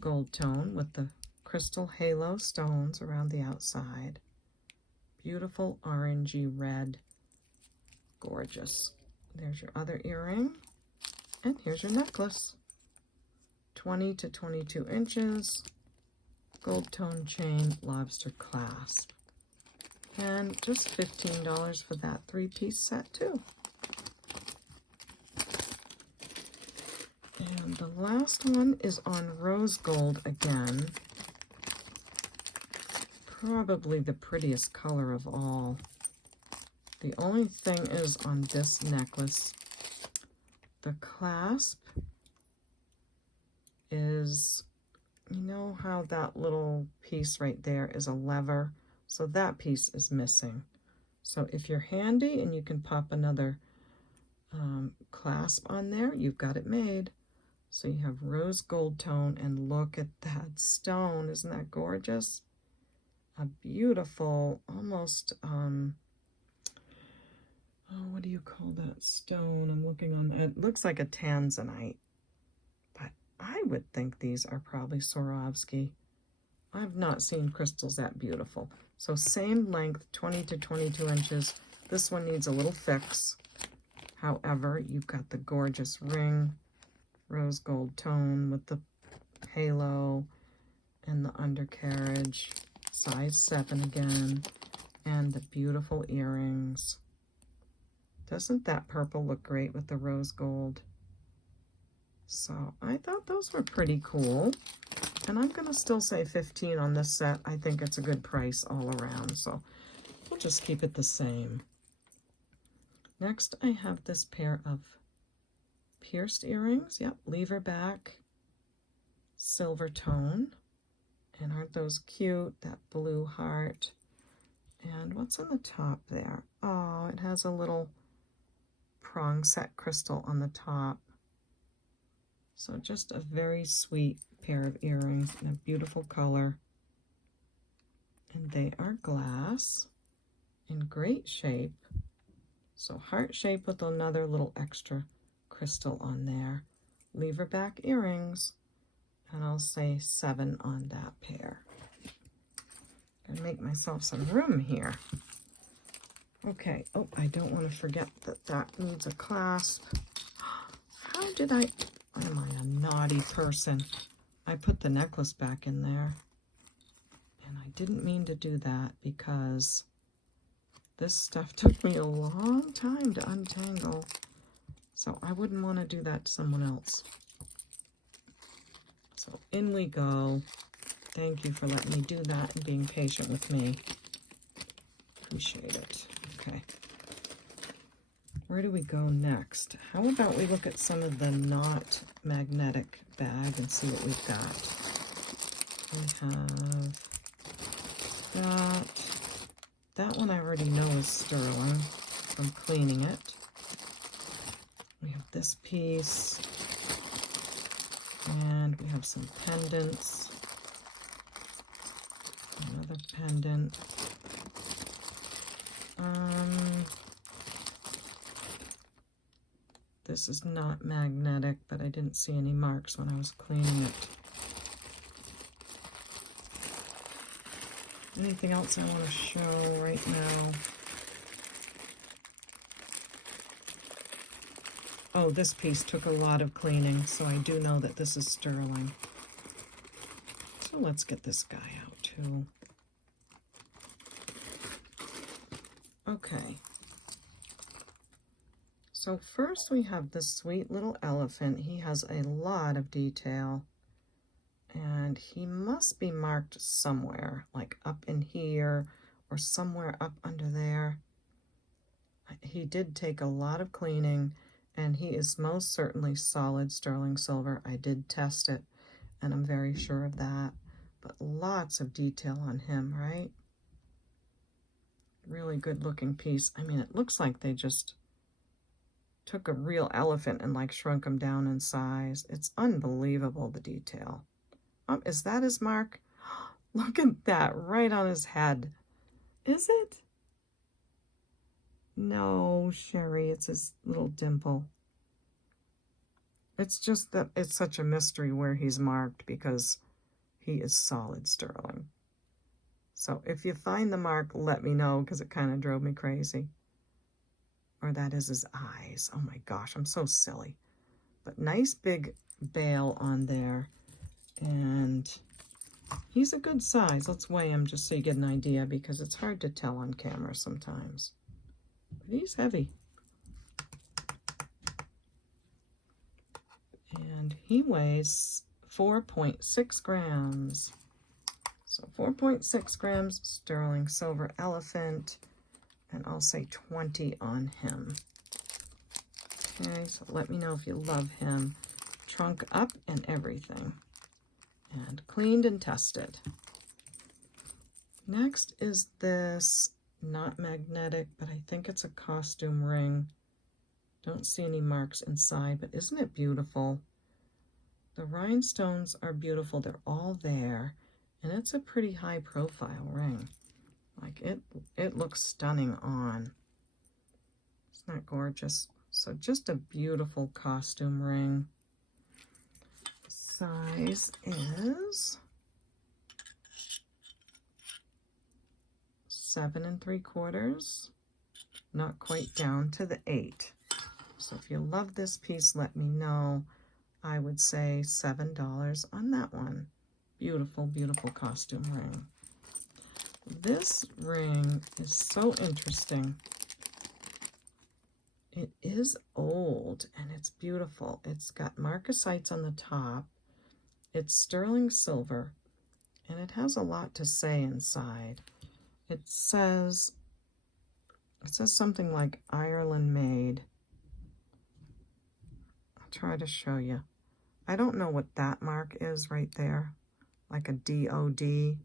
gold tone with the crystal halo stones around the outside. Beautiful orangey red. Gorgeous. There's your other earring. And here's your necklace. 20 to 22 inches. Gold tone chain, lobster clasp. And just $15 for that 3-piece set too. And the last one is on rose gold again. Probably the prettiest color of all. The only thing is on this necklace, the clasp is, you know how that little piece right there is a lever? So that piece is missing. So if you're handy and you can pop another clasp on there, you've got it made. So you have rose gold tone, and look at that stone. Isn't that gorgeous? A beautiful, almost, what do you call that stone? I'm looking on, it looks like a tanzanite, but I would think these are probably Swarovski. I've not seen crystals that beautiful. So same length, 20 to 22 inches. This one needs a little fix. However, you've got the gorgeous ring, rose gold tone with the halo and the undercarriage, size 7 again. And the beautiful earrings. Doesn't that purple look great with the rose gold? So I thought those were pretty cool. And I'm going to still say 15 on this set. I think it's a good price all around. So we'll just keep it the same. Next, I have this pair of pierced earrings. Yep, lever back, silver tone. And aren't those cute? That blue heart. And what's on the top there? Oh, it has a little prong set crystal on the top. So just a very sweet pair of earrings in a beautiful color. And they are glass in great shape. So heart shape with another little extra crystal on there. Lever back earrings. And I'll say 7 on that pair. Gonna make myself some room here. Okay, oh, I don't want to forget that that needs a clasp. How did I, am I a naughty person? I put the necklace back in there. And I didn't mean to do that because this stuff took me a long time to untangle. So I wouldn't want to do that to someone else. So in we go. Thank you for letting me do that and being patient with me. Appreciate it. Okay. Where do we go next? How about we look at some of the not magnetic bag and see what we've got. We have that. That one I already know is sterling from cleaning it. We have this piece. And we have some pendants. Another pendant. This is not magnetic, but I didn't see any marks when I was cleaning it. Anything else I want to show right now? Oh, this piece took a lot of cleaning, so I do know that this is sterling. So let's get this guy out too. Okay. So first we have this sweet little elephant. He has a lot of detail. And he must be marked somewhere, like up in here or somewhere up under there. He did take a lot of cleaning, and he is most certainly solid sterling silver. I did test it, and I'm very sure of that. But lots of detail on him, right? Really good looking piece. I mean, it looks like they just took a real elephant and like shrunk him down in size. It's unbelievable, the detail. Is that his mark? Look at that, right on his head. Is it? No, Sherry, it's his little dimple. It's just that it's such a mystery where he's marked because he is solid sterling. So if you find the mark, let me know because it kind of drove me crazy. Or that is his eyes. Oh my gosh, I'm so silly. But nice big bail on there. And he's a good size. Let's weigh him just so you get an idea because it's hard to tell on camera sometimes. But he's heavy. And he weighs 4.6 grams. So 4.6 grams sterling silver elephant. And I'll say 20 on him. Okay, so let me know if you love him. Trunk up and everything. And cleaned and tested. Next is this, not magnetic, but I think it's a costume ring. Don't see any marks inside, but isn't it beautiful? The rhinestones are beautiful. They're all there. And it's a pretty high profile ring. Like it looks stunning on. Isn't that gorgeous? So just a beautiful costume ring. Size is 7 3/4, not quite down to the 8. So if you love this piece, let me know. I would say $7 on that one. Beautiful, beautiful costume ring. this ring is so interesting. It is old and it's beautiful. It's got marcasites on the top. It's sterling silver and it has a lot to say inside. It says something like Ireland made. I'll try to show you. I don't know what that mark is right there, like a DOD.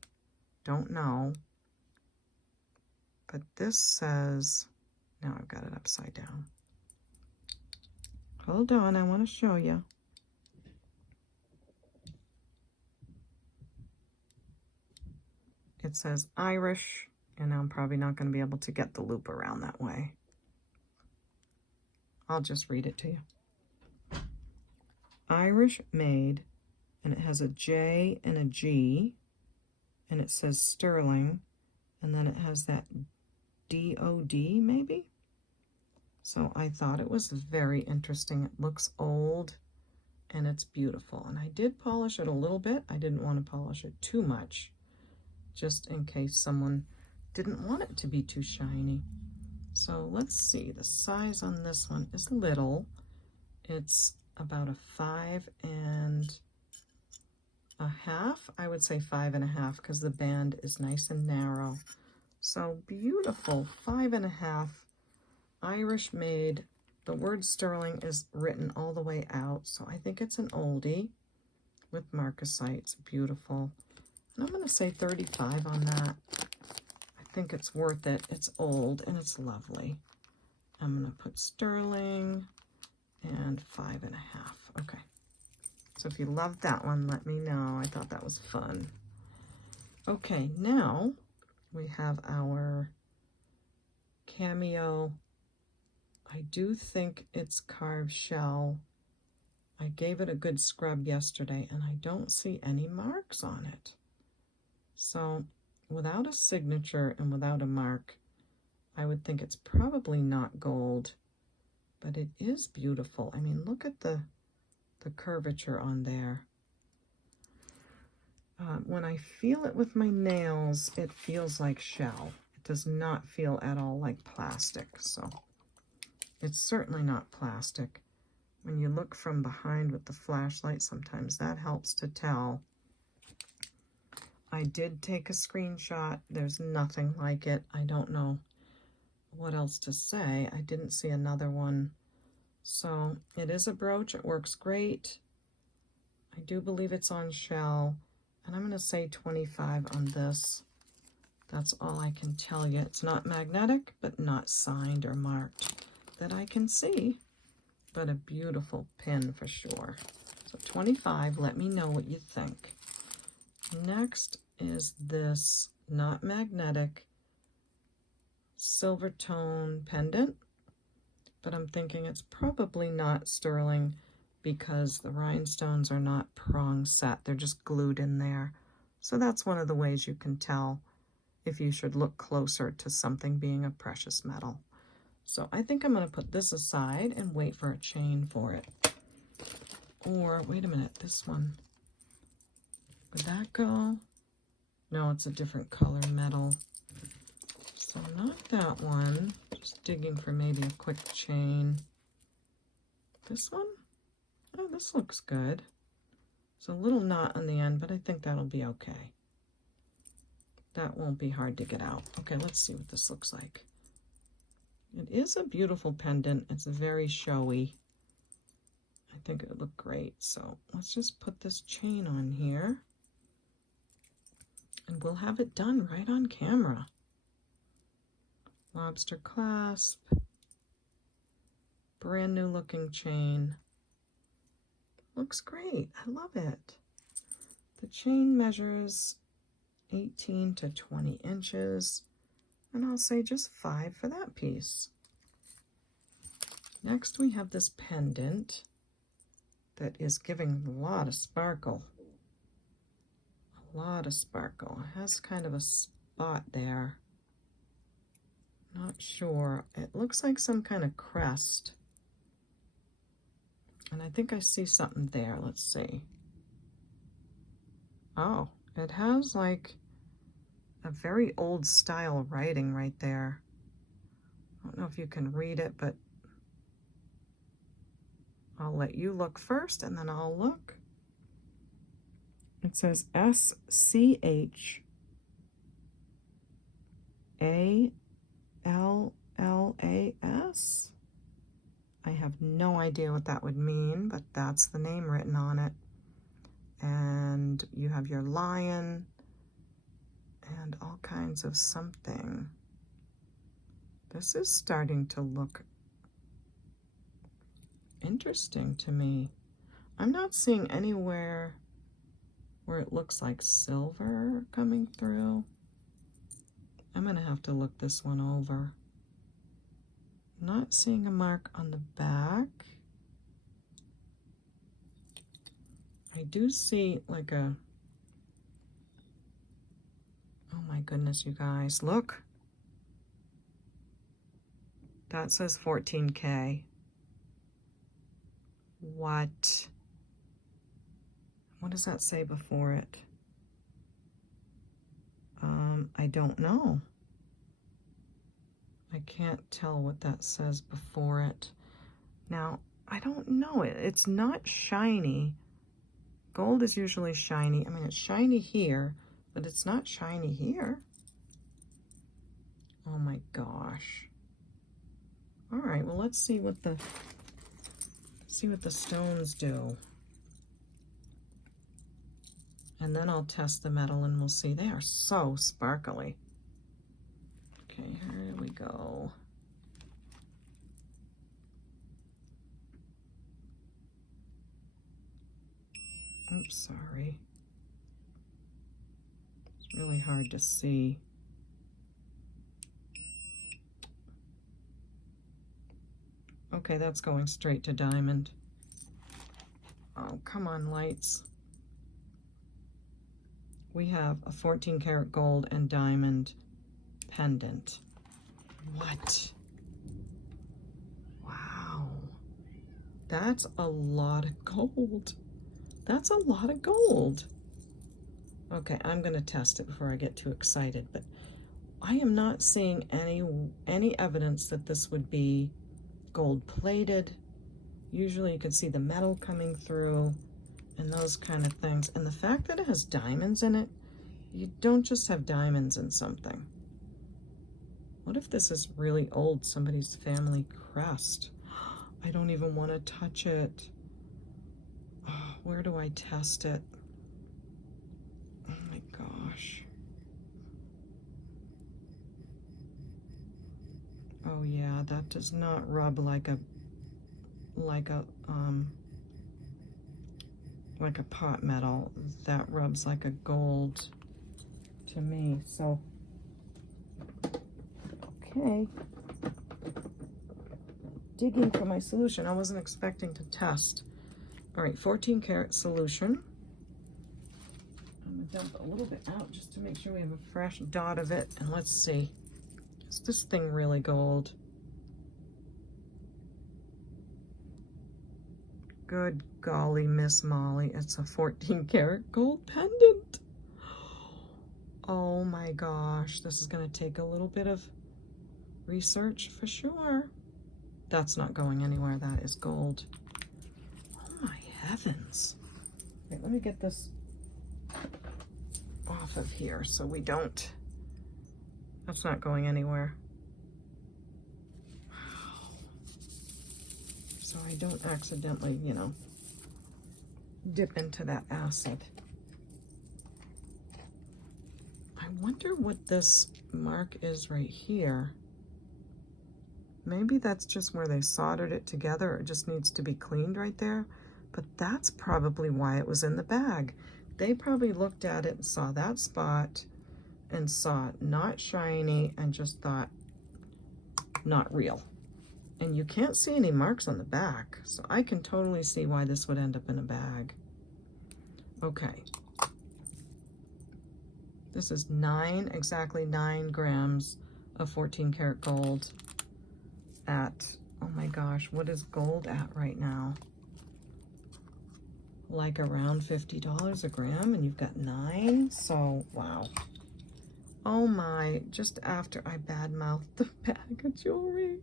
Don't know. But this says, now I've got it upside down. Hold on, I want to show you. It says Irish, and I'm probably not going to be able to get the loop around that way. I'll just read it to you. Irish made, and it has a J and a G, and it says sterling, and then it has that DOD maybe? So I thought it was very interesting. It looks old and it's beautiful. And I did polish it a little bit. I didn't want to polish it too much, just in case someone didn't want it to be too shiny. So let's see, the size on this one is little. It's about a 5.5. I would say 5.5 because the band is nice and narrow. So beautiful, 5.5, Irish made. The word sterling is written all the way out, so I think it's an oldie with marcasites. Beautiful. And I'm going to say 35 on that. I think it's worth it. It's old and it's lovely. I'm going to put sterling and 5.5. Okay. So if you loved that one, let me know. I thought that was fun. Okay, now we have our Cameo. I do think it's carved shell. I gave it a good scrub yesterday and I don't see any marks on it. So without a signature and without a mark, I would think it's probably not gold, but it is beautiful. I mean, look at the curvature on there. When I feel it with my nails, it feels like shell. It does not feel at all like plastic, so it's certainly not plastic. When you look from behind with the flashlight, sometimes that helps to tell. I did take a screenshot. There's nothing like it. I don't know what else to say. I didn't see another one. So it is a brooch. It works great. I do believe it's on shell. And I'm going to say 25 on this. That's all I can tell you. It's not magnetic, but not signed or marked that I can see. But a beautiful pin for sure. So 25, let me know what you think. Next is this not magnetic silver tone pendant. But I'm thinking it's probably not sterling because the rhinestones are not prong set. They're just glued in there. So that's one of the ways you can tell if you should look closer to something being a precious metal. So I think I'm going to put this aside and wait for a chain for it. Or, wait a minute, this one. Would that go? No, it's a different color metal. So not that one. Just digging for maybe a quick chain. This one? Oh, this looks good. It's a little knot on the end, but I think that'll be okay. That won't be hard to get out. Okay, let's see what this looks like. It is a beautiful pendant. It's very showy. I think it would look great. So let's just put this chain on here. And we'll have it done right on camera. Lobster clasp. Brand new looking chain. Looks great. I love it. The chain measures 18 to 20 inches. And I'll say just 5 for that piece. Next we have this pendant that is giving a lot of sparkle. A lot of sparkle. It has kind of a spot there. Not sure. It looks like some kind of crest. And I think I see something there. Let's see. Oh, it has like a very old style writing right there. I don't know if you can read it, but I'll let you look first and then I'll look. It says SCHALLAS. I have no idea what that would mean, but that's the name written on it. And you have your lion and all kinds of something. This is starting to look interesting to me. I'm not seeing anywhere where it looks like silver coming through. I'm gonna have to look this one over. Not seeing a mark on the back. I do see like a, oh my goodness, you guys, look. That says 14K. What? What does that say before it? I don't know. I can't tell what that says before it. Now, I don't know. It's not shiny. Gold is usually shiny. I mean, it's shiny here, but it's not shiny here. Oh my gosh. All right, well, let's see what the stones do. And then I'll test the metal and we'll see. They are so sparkly. Okay, here we go. Oops, sorry. It's really hard to see. Okay, that's going straight to diamond. Oh, come on, lights. We have a 14 karat gold and diamond pendant. What? Wow. That's a lot of gold. That's a lot of gold. Okay, I'm going to test it before I get too excited, but I am not seeing any evidence that this would be gold plated. Usually you can see the metal coming through and those kind of things. And the fact that it has diamonds in it, you don't just have diamonds in something. What if this is really old, somebody's family crest? I don't even want to touch it. Oh, where do I test it? Oh my gosh. Oh yeah, that does not rub like a pot metal. That rubs like a gold to me. So okay, digging for my solution. I wasn't expecting to test. All right, 14 karat solution. I'm gonna dump a little bit out just to make sure we have a fresh dot of it. And let's see, is this thing really gold? Good golly, Miss Molly, it's a 14 karat gold pendant. Oh my gosh, this is gonna take a little bit of research for sure. That's not going anywhere, that is gold. Oh my heavens. Wait, let me get this off of here so we don't, that's not going anywhere. Wow. So I don't accidentally, you know, dip into that acid. I wonder what this mark is right here. Maybe that's just where they soldered it together. It just needs to be cleaned right there. But that's probably why it was in the bag. They probably looked at it and saw that spot and saw it not shiny and just thought, not real. And you can't see any marks on the back, so I can totally see why this would end up in a bag. Okay. This is exactly 9 grams of 14 karat gold at, oh my gosh, what is gold at right now? Like around $50 a gram, and you've got 9, so wow. Oh my, just after I badmouthed the bag of jewelry.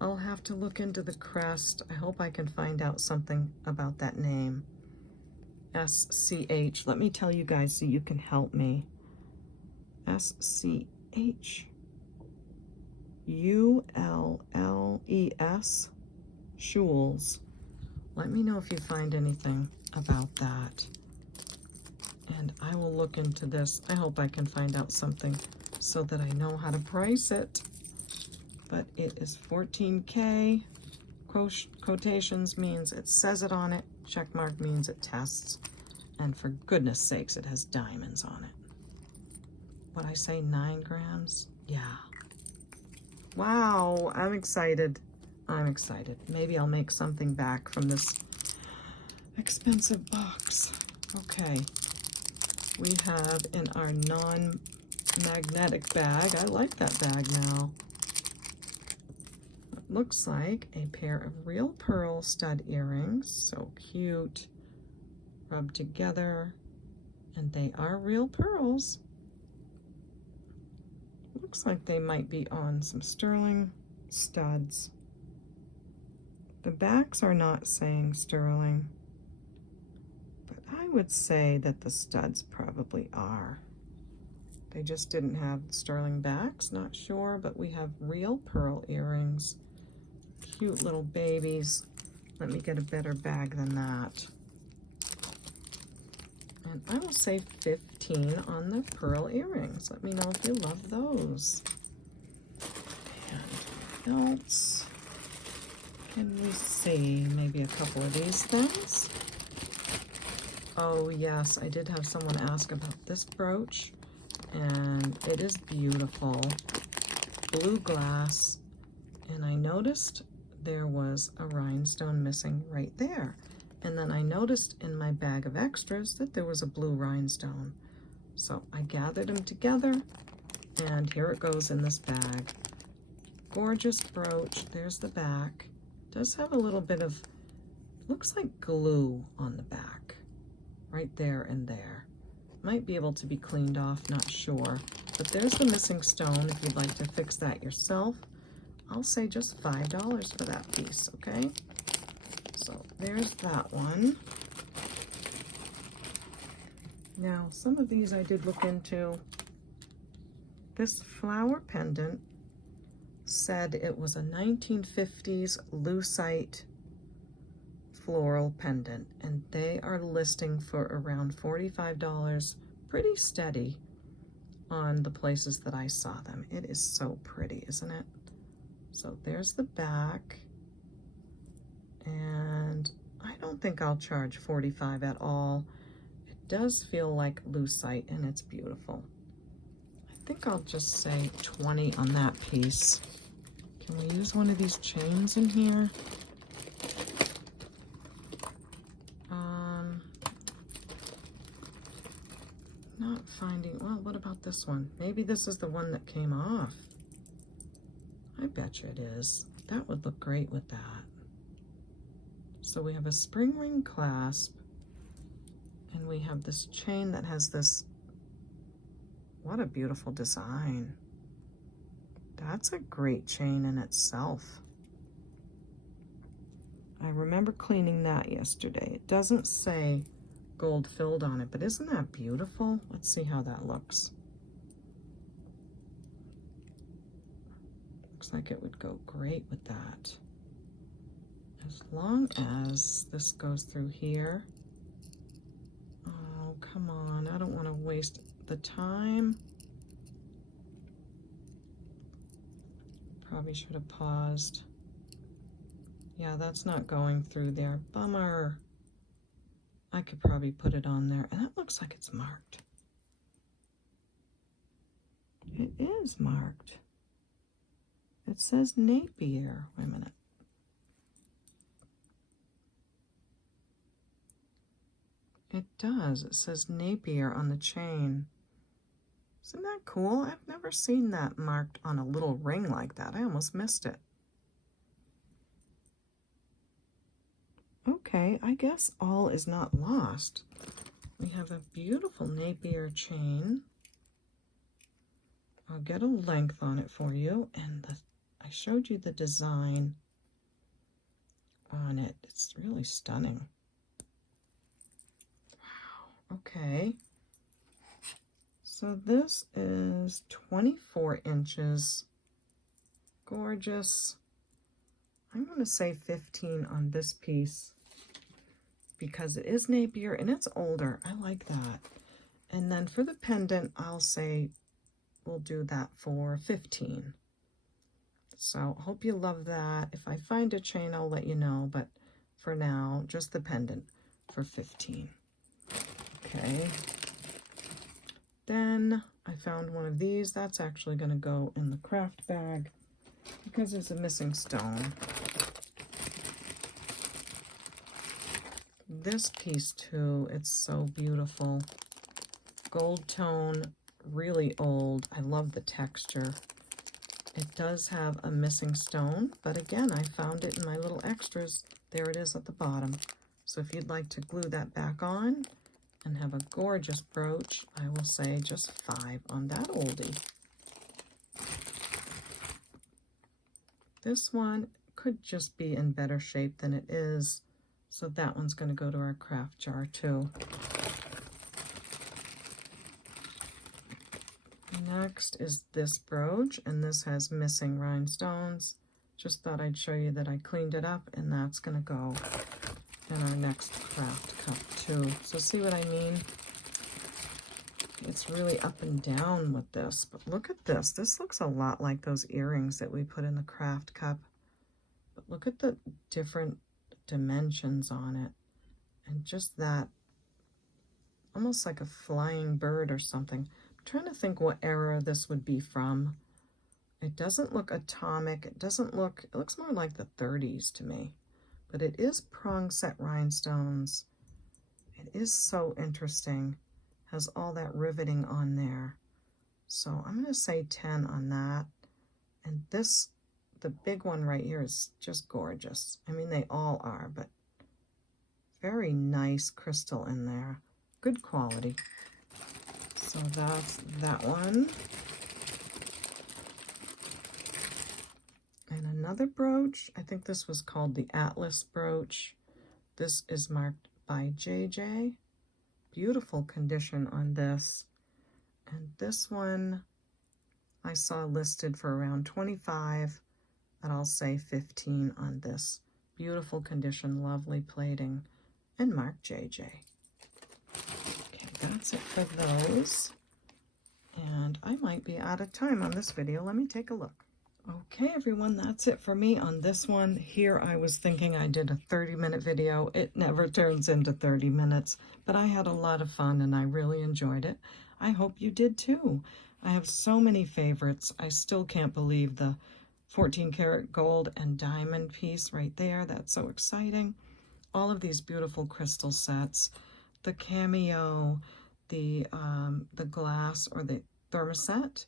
I'll have to look into the crest. I hope I can find out something about that name. SCH. Let me tell you guys so you can help me. SCH. ULLES. Shules. Let me know if you find anything about that. And I will look into this. I hope I can find out something so that I know how to price it. But it is 14K. Quotations means it says it on it. Check mark means it tests. And for goodness sakes, it has diamonds on it. What I say, 9 grams? Yeah. Wow, I'm excited. I'm excited. Maybe I'll make something back from this expensive box. Okay. We have in our non-magnetic bag, I like that bag now. It looks like a pair of real pearl stud earrings. So cute. Rubbed together. And they are real pearls. Looks like they might be on some sterling studs. The backs are not saying sterling, but I would say that the studs probably are. They just didn't have sterling backs, not sure, but we have real pearl earrings. Cute little babies. Let me get a better bag than that. And I will say 15 on the pearl earrings. Let me know if you love those. And what else can we see? Maybe a couple of these things. Oh yes, I did have someone ask about this brooch, and it is beautiful. Blue glass, and I noticed there was a rhinestone missing right there. And then I noticed in my bag of extras that there was a blue rhinestone. So I gathered them together, and here it goes in this bag. Gorgeous brooch. There's the back. Does have a little bit of, looks like glue on the back. Right there and there. Might be able to be cleaned off, not sure. But there's the missing stone if you'd like to fix that yourself. I'll say just $5 for that piece, okay? So there's that one. Now, some of these I did look into. This flower pendant said it was a 1950s lucite floral pendant, and they are listing for around $45, pretty steady on the places that I saw them. It is so pretty, isn't it? So there's the back. And I don't think I'll charge $45 at all. It does feel like lucite, and it's beautiful. I think I'll just say 20 on that piece. Can we use one of these chains in here? Not finding, well, what about this one? Maybe this is the one that came off. I bet you it is. That would look great with that. So we have a spring ring clasp, and we have this chain that has this, what a beautiful design. That's a great chain in itself. I remember cleaning that yesterday. It doesn't say gold filled on it, but isn't that beautiful? Let's see how that looks. Looks like it would go great with that. As long as this goes through here. Oh, come on. I don't want to waste the time. Probably should have paused. Yeah, that's not going through there. Bummer. I could probably put it on there. And that looks like it's marked. It is marked. It says Napier. Wait a minute. It does. It says Napier on the chain. Isn't that cool? I've never seen that marked on a little ring like that. I almost missed it. Okay, I guess all is not lost. We have a beautiful Napier chain. I'll get a length on it for you, and I showed you the design on it. It's really stunning. Wow, okay. So this is 24 inches. Gorgeous. I'm going to say 15 on this piece because it is Napier and it's older. I like that. And then for the pendant, I'll say we'll do that for 15. So hope you love that. If I find a chain, I'll let you know. But for now, just the pendant for 15. Okay. Then I found one of these. That's actually going to go in the craft bag because there's a missing stone. This piece too, it's so beautiful. Gold tone, really old. I love the texture. It does have a missing stone, but again, I found it in my little extras. There it is at the bottom. So if you'd like to glue that back on and have a gorgeous brooch, I will say just 5 on that oldie. This one could just be in better shape than it is, so that one's going to go to our craft jar too. Next is this brooch, and this has missing rhinestones. Just thought I'd show you that I cleaned it up, and that's going to go in our next craft cup too. So see what I mean? It's really up and down with this, but look at this. This looks a lot like those earrings that we put in the craft cup. But look at the different dimensions on it. And just that, almost like a flying bird or something. I'm trying to think what era this would be from. It doesn't look atomic. It looks more like the 30s to me. But it is prong set rhinestones. It is so interesting. Has all that riveting on there. So I'm going to say 10 on that. And this, the big one right here, is just gorgeous. I mean, they all are, but very nice crystal in there. Good quality. So that's that one. And another brooch. I think this was called the Atlas brooch. This is marked by JJ. Beautiful condition on this. And this one I saw listed for around 25, and I'll say 15 on this. Beautiful condition, lovely plating, and marked JJ. Okay, that's it for those. And I might be out of time on this video. Let me take a look. Okay, everyone, that's it for me on this one. Here I was thinking I did a 30-minute video. It never turns into 30 minutes, but I had a lot of fun and I really enjoyed it. I hope you did too. I have so many favorites. I still can't believe the 14 karat gold and diamond piece right there. That's so exciting. All of these beautiful crystal sets, the Cameo, the glass or the thermoset,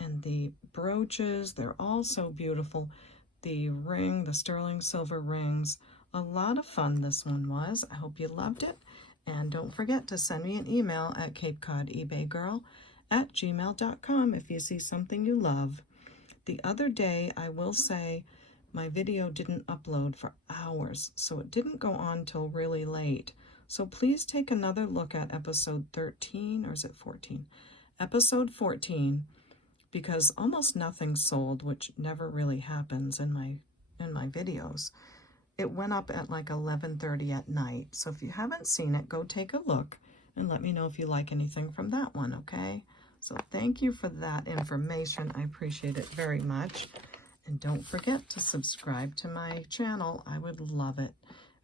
and the brooches, they're all so beautiful. The ring, the sterling silver rings, a lot of fun this one was. I hope you loved it. And don't forget to send me an email at CapeCodEbayGirl@gmail.com if you see something you love. The other day, I will say, my video didn't upload for hours, so it didn't go on till really late. So please take another look at episode 13, or is it 14? Episode 14. Because almost nothing sold, which never really happens in my videos. It went up at like 11:30 at night. So if you haven't seen it, go take a look and let me know if you like anything from that one, okay? So thank you for that information. I appreciate it very much. And don't forget to subscribe to my channel. I would love it.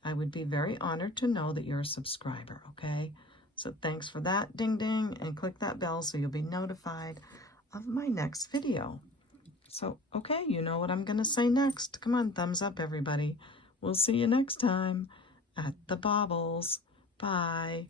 I would be very honored to know that you're a subscriber, okay? So thanks for that, ding ding, and click that bell so you'll be notified of my next video. So, okay, you know what I'm going to say next. Come on, thumbs up, everybody. We'll see you next time at the Baubles. Bye.